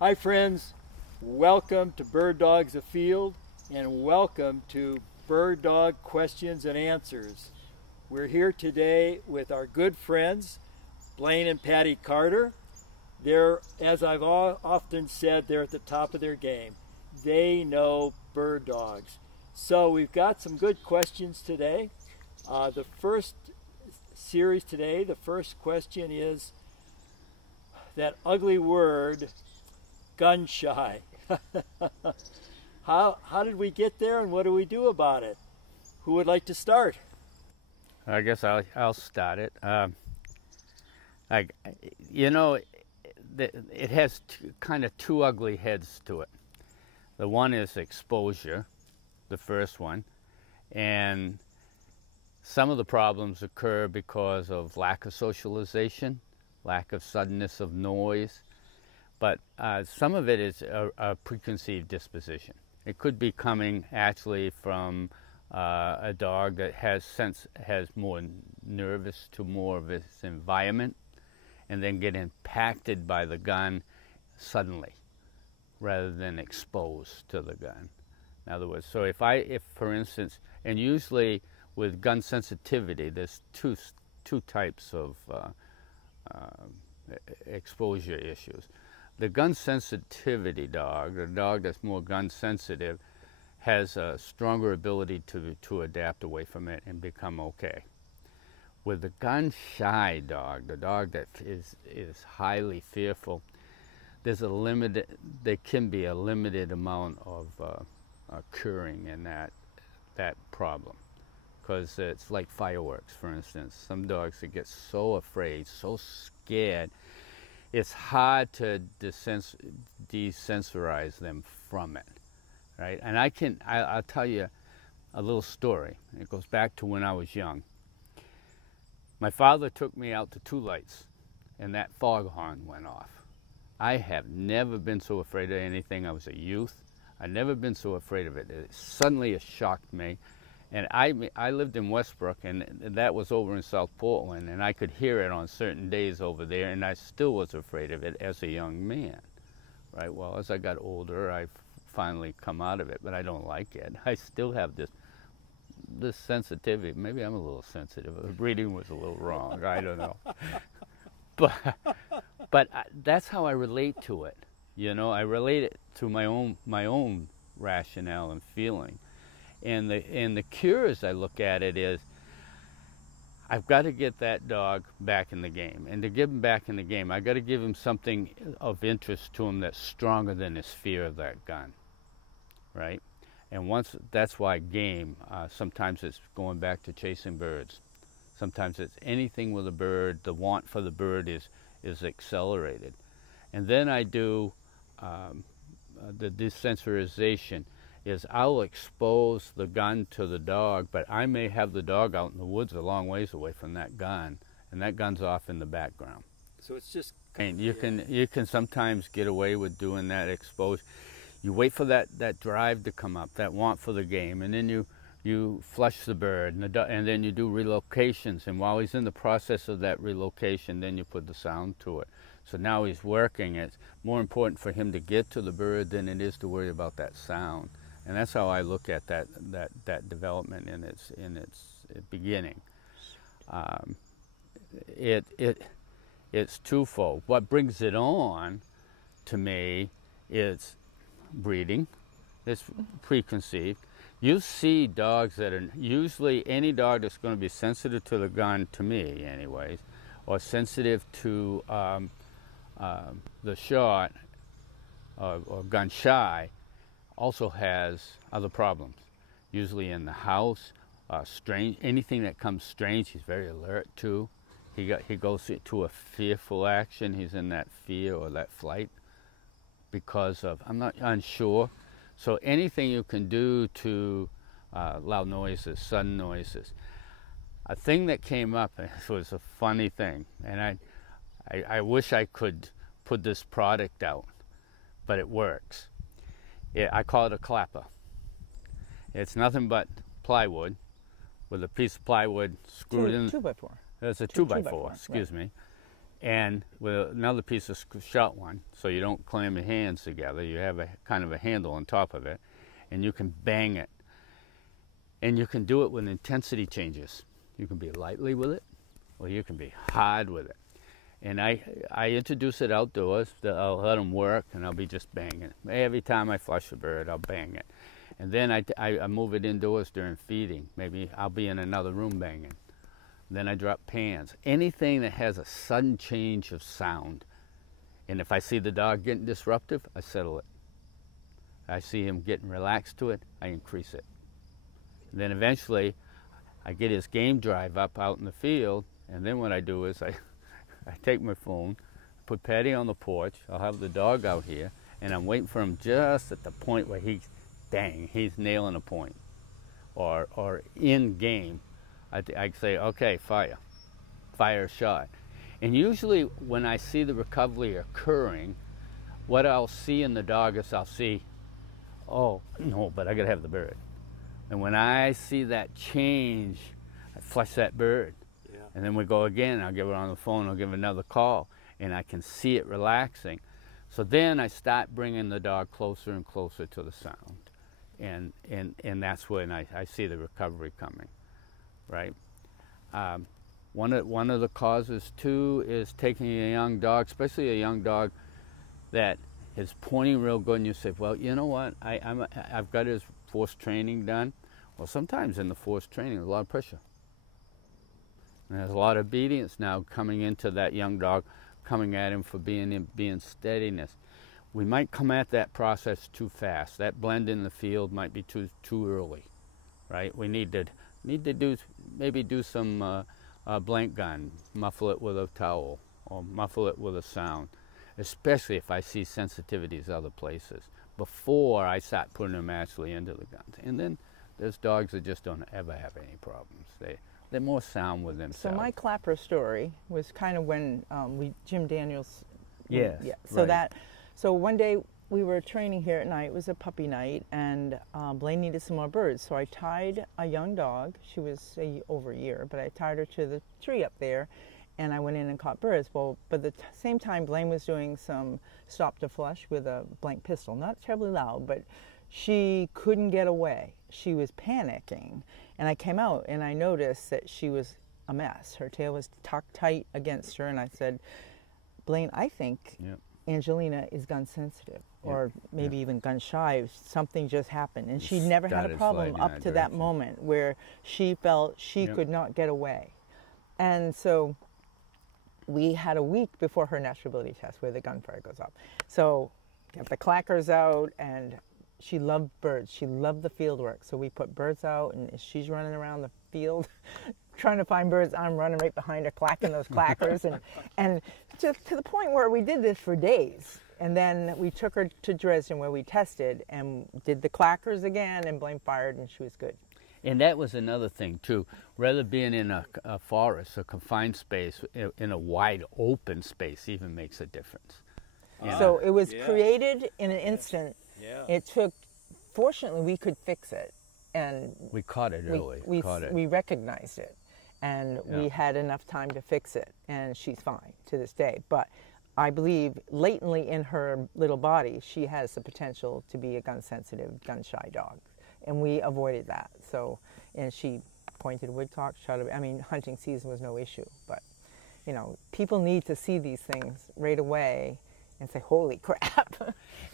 Hi friends, welcome to Bird Dogs Afield and welcome to Bird Dog Questions and Answers. We're here today with our good friends, Blaine and Patti Carter. They're, as I've often said, they're at the top of their game. They know bird dogs. So we've got some good questions today. The first series today, the first question is that ugly word, gun shy. How did we get there and what do we do about it? Who would like to start? I guess I'll start it. It has kind of two ugly heads to it. The one is exposure, the first one, and some of the problems occur because of lack of socialization, lack of suddenness of noise, but some of it is a preconceived disposition. It could be coming actually from a dog that has more nervous to more of its environment, and then get impacted by the gun suddenly, rather than exposed to the gun. In other words, so if for instance, and usually with gun sensitivity, there's two types of exposure issues. The gun sensitivity dog, the dog that's more gun sensitive, has a stronger ability to adapt away from it and become okay. With the gun shy dog, the dog that is highly fearful, there can be a limited amount of curing in that problem, because it's like fireworks, for instance. Some dogs that get so afraid, so scared, it's hard to desensorize them from it, right? And I'll tell you a little story. It goes back to when I was young. My father took me out to two lights, and that foghorn went off. I have never been so afraid of anything. I was a youth. I've never been so afraid of it. It suddenly shocked me. And I lived in Westbrook, and that was over in South Portland, and I could hear it on certain days over there, and I still was afraid of it as a young man, right? Well, as I got older, I've finally come out of it, but I don't like it. I still have this sensitivity. Maybe I'm a little sensitive. The breeding was a little wrong. I don't know. But that's how I relate to it. You know, I relate it to my own rationale and feeling. And the cure, as I look at it, is I've got to get that dog back in the game. And to get him back in the game, I've got to give him something of interest to him that's stronger than his fear of that gun, right? And that's why game, sometimes it's going back to chasing birds. Sometimes it's anything with a bird. The want for the bird is accelerated. And then I do the desensorization. Is I'll expose the gun to the dog, but I may have the dog out in the woods a long ways away from that gun, and that gun's off in the background. So it's just... And you can sometimes get away with doing that exposure. You wait for that drive to come up, that want for the game, and then you flush the bird, and then you do relocations, and while he's in the process of that relocation, then you put the sound to it. So now he's working. It's more important for him to get to the bird than it is to worry about that sound. And that's how I look at that development in its beginning. It's twofold. What brings it on to me is breeding. It's preconceived. You see dogs that are usually any dog that's going to be sensitive to the gun, to me anyways, or sensitive to the shot or gun shy, also has other problems. Usually in the house, anything that comes strange, he's very alert to. He goes to a fearful action. He's in that fear or that flight because of, I'm not unsure. So anything you can do to loud noises, sudden noises. A thing that came up, it was a funny thing, and I wish I could put this product out, but it works. I call it a clapper. It's nothing but plywood with a piece of plywood screwed in. 2x4. It's a 2x4, excuse me. and with another piece of shot one, so you don't clam your hands together. You have a kind of a handle on top of it, and you can bang it. And you can do it with intensity changes. You can be lightly with it, or you can be hard with it. And I introduce it outdoors. I'll let them work, and I'll be just banging. Every time I flush a bird, I'll bang it. And then I move it indoors during feeding. Maybe I'll be in another room banging. Then I drop pans. Anything that has a sudden change of sound. And if I see the dog getting disruptive, I settle it. I see him getting relaxed to it, I increase it. And then eventually, I get his game drive up out in the field, and then what I do is I take my phone, put Patty on the porch, I'll have the dog out here, and I'm waiting for him just at the point where he's nailing a point. Or in game, I say, okay, fire a shot. And usually when I see the recovery occurring, what I'll see in the dog is I'll see, oh, no, but I gotta have the bird. And when I see that change, I flush that bird. Yeah. And then we go again, I'll give it on the phone, I'll give another call, and I can see it relaxing. So then I start bringing the dog closer and closer to the sound. And that's when I see the recovery coming, right? One of the causes too is taking a young dog, especially a young dog that is pointing real good, and you say, well, you know what, I've got his force training done. Well, sometimes in the force training, there's a lot of pressure. And there's a lot of obedience now coming into that young dog, coming at him for being steadiness. We might come at that process too fast. That blend in the field might be too early, right? We need to do some blank gun, muffle it with a towel, or muffle it with a sound, especially if I see sensitivities other places, before I start putting them actually into the guns. And then there's dogs that just don't ever have any problems. They're more sound with themselves. So my clapper story was kind of when Jim Daniels. Yes. Yeah. So right. So one day we were training here at night. It was a puppy night, and Blaine needed some more birds. So I tied a young dog. She was over a year, but I tied her to the tree up there, and I went in and caught birds. Well, but at the same time, Blaine was doing some stop to flush with a blank pistol. Not terribly loud, but she couldn't get away. She was panicking, and I came out and I noticed that she was a mess. Her tail was tucked tight against her, and I said, Blaine, I think Angelina is gun sensitive, or maybe even gun shy. Something just happened, and she never had a problem up to that moment where she felt she could not get away. And so we had a week before her natural ability test where the gunfire goes up. So got the clackers out, and she loved birds. She loved the field work. So we put birds out, and she's running around the field trying to find birds. I'm running right behind her, clacking those clackers, and just to the point where we did this for days. And then we took her to Dresden where we tested and did the clackers again, and Blaine fired, and she was good. And that was another thing too. Rather being in a forest, a confined space, in a wide open space even makes a difference. So it was created in an instant. Yeah. It took, fortunately we could fix it. And we caught it early. We recognized it, and we had enough time to fix it, and she's fine to this day. But I believe latently in her little body, she has the potential to be a gun-sensitive, gun-shy dog, and we avoided that. So, and she pointed woodcock, shot. I mean, hunting season was no issue. But you know, people need to see these things right away and say, "Holy crap!"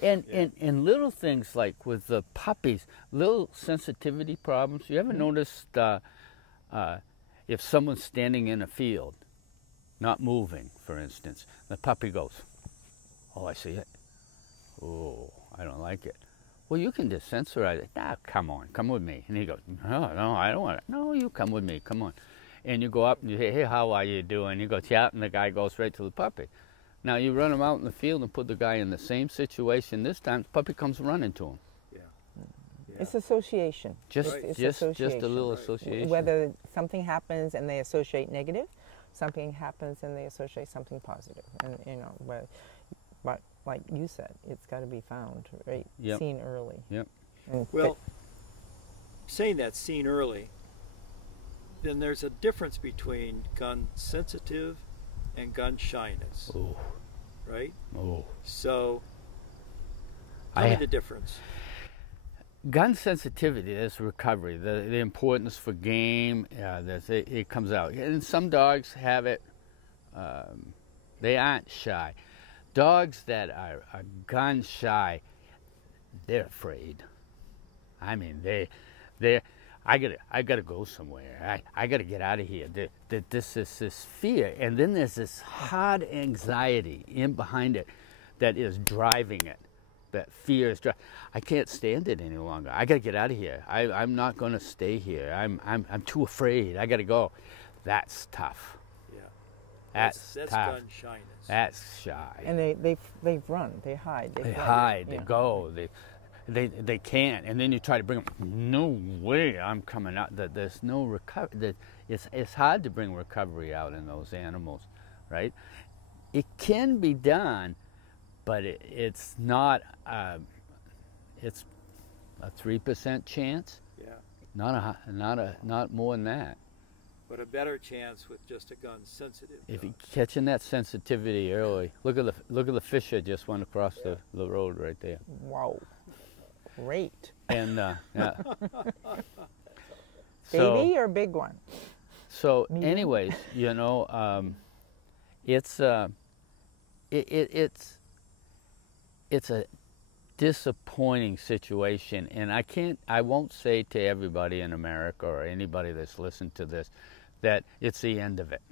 And little things like with the puppies, little sensitivity problems. You ever noticed if someone's standing in a field, not moving, for instance, the puppy goes, "Oh, I see it. Oh, I don't like it." Well, you can just sensorize it. "Nah, come on, come with me." And he goes, No, I don't want it." "No, you come with me, come on." And you go up and you say, "Hey, how are you doing?" He goes, "Yeah," and the guy goes right to the puppy. Now you run him out in the field and put the guy in the same situation. This time, the puppy comes running to him. Yeah. It's association. Just association. a little association. Whether something happens and they associate negative, something happens and they associate something positive. And you know, but like you said, it's got to be found, right? Yep. Seen early. Yep. Well, saying that seen early, then there's a difference between gun sensitive and gunshyness. Oh. Right? Oh. So, tell me the difference. Gun sensitivity, there's recovery, the importance for game, it comes out. And some dogs have it, they aren't shy. Dogs that are gun shy, they're afraid. I mean, I gotta go somewhere. I gotta get out of here. This is this fear, and then there's this hard anxiety in behind it that is driving it. That fear is driving. I can't stand it any longer. I gotta get out of here. I'm not gonna stay here. I'm too afraid. I gotta go. That's tough. Yeah. That's That's tough. gun shyness. That's shy. And they run, they hide. They hide. Yeah. They go. They can't, and then you try to bring them. No way, I'm coming out. That there's no recovery. It's hard to bring recovery out in those animals, right? It can be done, but it's not. It's a 3% chance. Yeah. Not more than that. But a better chance with just a gun sensitive. If you're catching that sensitivity early, look at the fish that just went across the road right there. Wow. Great. And yeah. Baby or big one? So, Medium? anyways, you know, it's a disappointing situation, and I won't say to everybody in America or anybody that's listened to this that it's the end of it.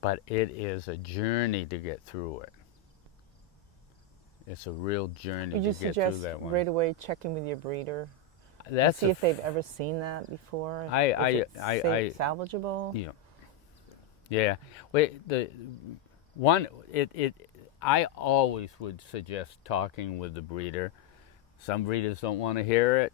But it is a journey to get through it. It's a real journey Would you to get suggest through that one. right away checking with your breeder? That's See if they've ever seen that before. I salvageable. Yeah. Wait, I always would suggest talking with the breeder. Some breeders don't want to hear it,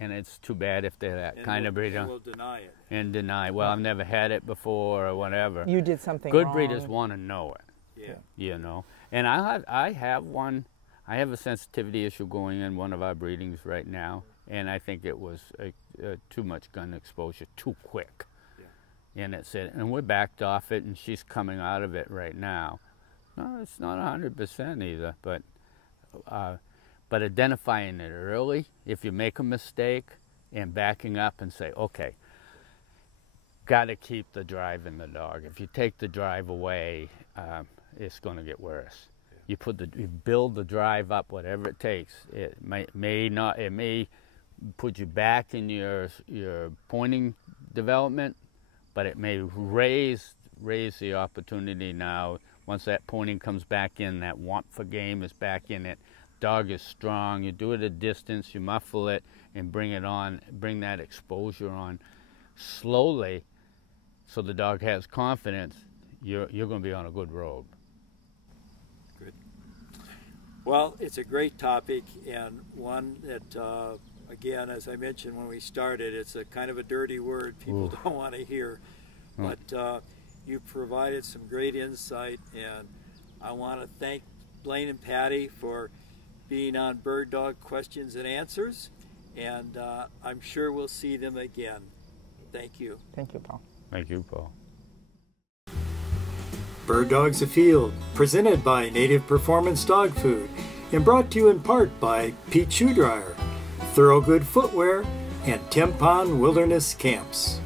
and it's too bad if they're that kind of breeder. And will deny it. And deny. Well, I've never had it before or whatever. You did something Good wrong. breeders want to know it. Yeah. You know. And I have a sensitivity issue going in one of our breedings right now, and I think it was too much gun exposure too quick. Yeah. And it's it, and we're backed off it, and she's coming out of it right now. No, it's not 100% either, but identifying it early, if you make a mistake, and backing up and say, okay, got to keep the drive in the dog. If you take the drive away, it's going to get worse. You build the drive up, whatever it takes. It may put you back in your pointing development, but it may raise the opportunity now. Once that pointing comes back in, that want for game is back in it. Dog is strong. You do it at a distance, you muffle it, and bring that exposure on slowly, so the dog has confidence. You're going to be on a good road. Good. Well, it's a great topic, and one that, again, as I mentioned when we started, it's a kind of a dirty word people don't want to hear. But you provided some great insight, and I want to thank Blaine and Patti for being on Bird Dog Questions and Answers, and I'm sure we'll see them again. Thank you. Thank you, Paul. Thank you, Paul. Bird Dogs Afield, presented by Native Performance Dog Food, and brought to you in part by Pete Shoe Dryer, Thorogood Footwear, and Tempon Wilderness Camps.